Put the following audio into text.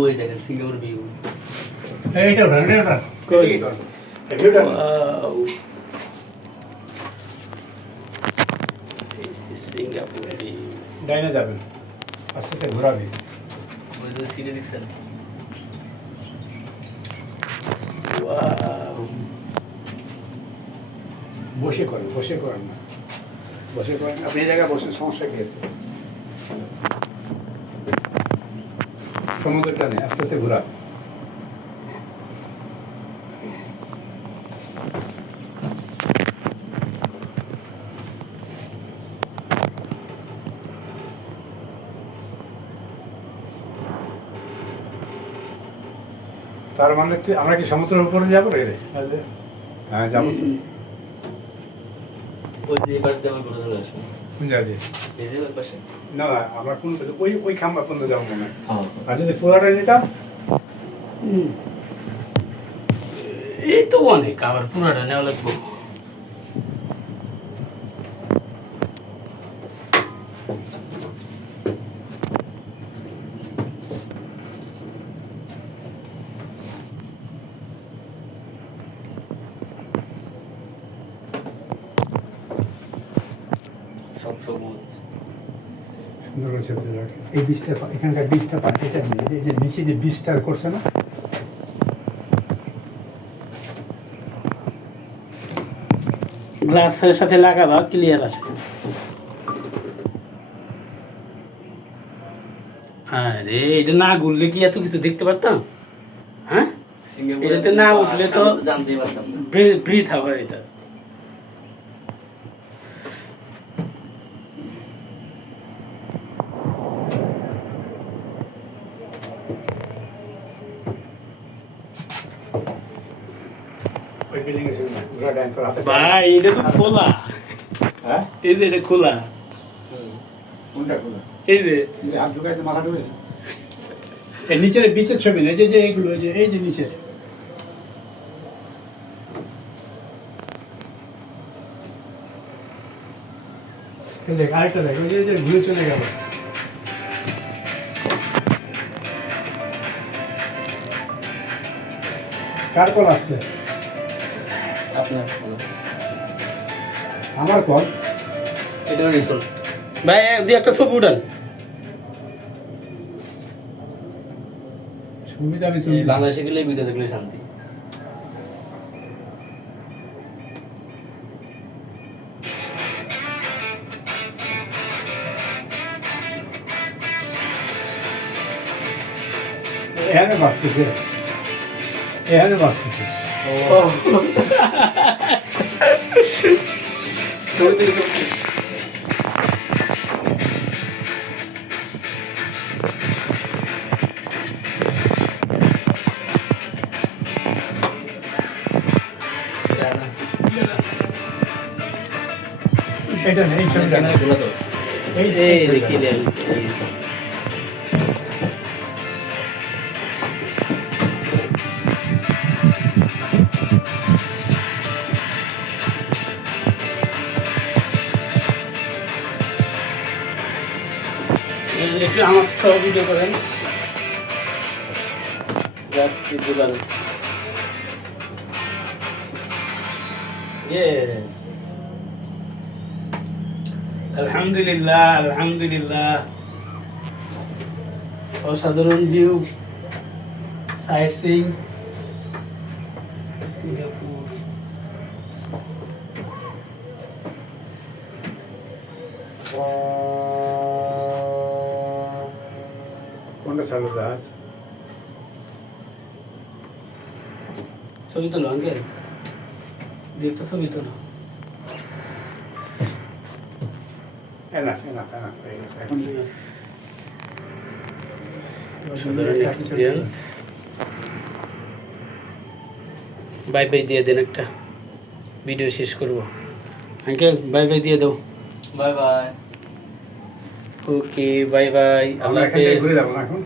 ওই দেখেন Singapore view. এইটা ওটা কই ভিউটা সিঙ্গাপুর ভিউ। ডাইনে যাবেন, আস্তে আস্তে ঘোরাবি। ওই যে সিরিজ দেখছেন? ওয়াও, বসে করেন না, বসে করেন। আপনি এই জায়গায় বসে সমস্যা কি আছে? সমুদ্রটা নেই, আস্তে আস্তে ঘোরা। তার মানে আমরা কি সমুদ্রের উপরে যাবো রে? হ্যাঁ যাবো তো। ওই যে এই পাশ দিয়ে আমার ঘুরে চলে আসবো। কোন জায়গায়? এই যে ওই পাশে। না আমরা কোন ওই খাম্বা পর্যন্ত যাবো মনে হয়। হ্যাঁ, আর যদি পুরাটা নিতাম, এই তো অনেক, আবার পুরাটা নেওয়া লাগবো। সব সবুজ। সুন্দর করে ছবি তুলে রাখেন। এই বীজটা এখানকার বীজটা এটা নিয়ে এই যে নিচে যে বীজটা করছে না, গ্লাসের সাথে লাগাবা, ক্লিয়ার আসবে। আরে এটা না ঘুরলে কি এত কিছু দেখতে পারতাম? হ্যাঁ, এটাতে না উঠলে তো জানতেই পারতাম না। বৃথা হয় এটা। ওই বিল্ডিং এর ছবি না, ঘোরা ডাইন তোর হাতে। ভাই এটা তো খোলা। হ্যাঁ, এই যে এটা খোলা, কোনটা খোলা? এই যে এই হাত ঢুকাইতে মাথা ঢুকে এই নিচের বীজের ছবি না, এই যে এইগুলো, এই যে নিচের। এই দেখ আরেকটা দেখ, ওই যে ঘুরে চলে গেল। কার কল আসছে? আপনার আমার কল। এটা রিসোর্ট। ভাই দুই একটা ছবি উঠান। ছবিটা আমি তুলি। বাংলাদেশে গেলে ভিডিও দেখলে শান্তি। এখানে বাঁচতেছে, এখানে বাঁচতেছে। এটা নেই, এই ছবিটা না। এই যে ক্লিয়ার হচ্ছে। একটু আমার সহ ভিডিও করেন। আলহামদুলিল্লাহ, আলহামদুলিল্লাহ, অসাধারণ ভিউ, সাইট সিইং সিঙ্গাপুর। কোনটা চালু জাহাজ? ছবি তোলো আঙ্কেল, দেখতে ছবি তোলো। enough, হয়ে গেছে। এখন অসাধারণ এক্সপিরিয়েন্স। বাই বাই দিয়ে দেন, একটা ভিডিও শেষ করব। আঙ্কেল বাই বাই দিয়ে দাও। Bye bye. Okay, bye bye, আমরা আল্লাহ এখান থেকে হাফেজ। ঘুরে যাবো না এখন।